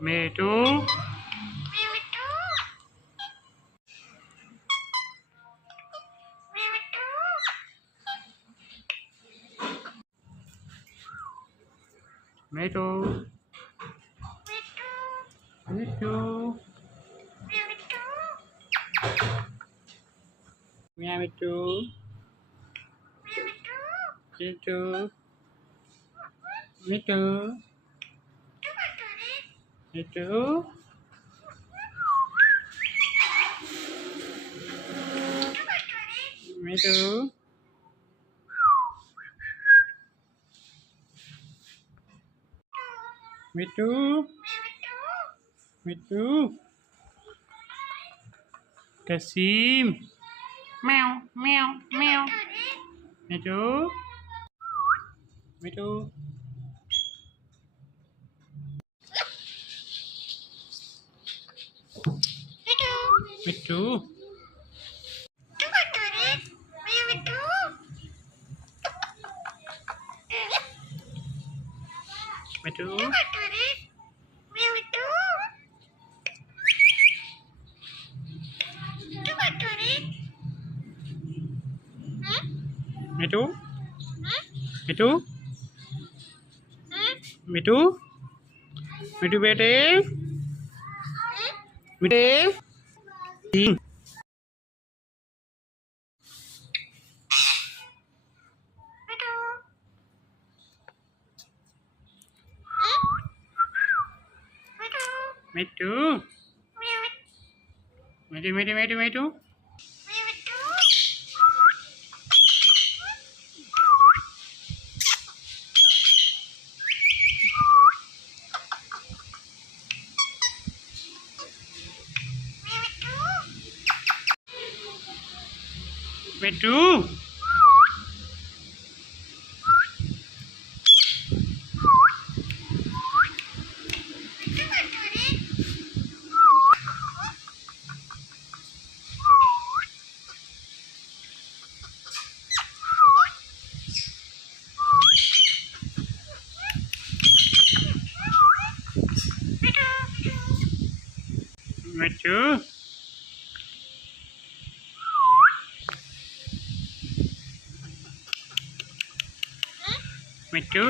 Mitu. Mitu. Mitu. Mia Mitu. Mitu. Mitu. Mitu. Mitu. Mitu. Mitu. Kasim. Meow, meow, meow. Mitu. Mitu. Mitu. Mitu. Mitu. Mitu. Mitu. Mitu बेटे बेटे तीन मिट्टू मिट्टू मिट्टू मिट्टू मिट्टू मिट्टू मिट्टू मिट्टू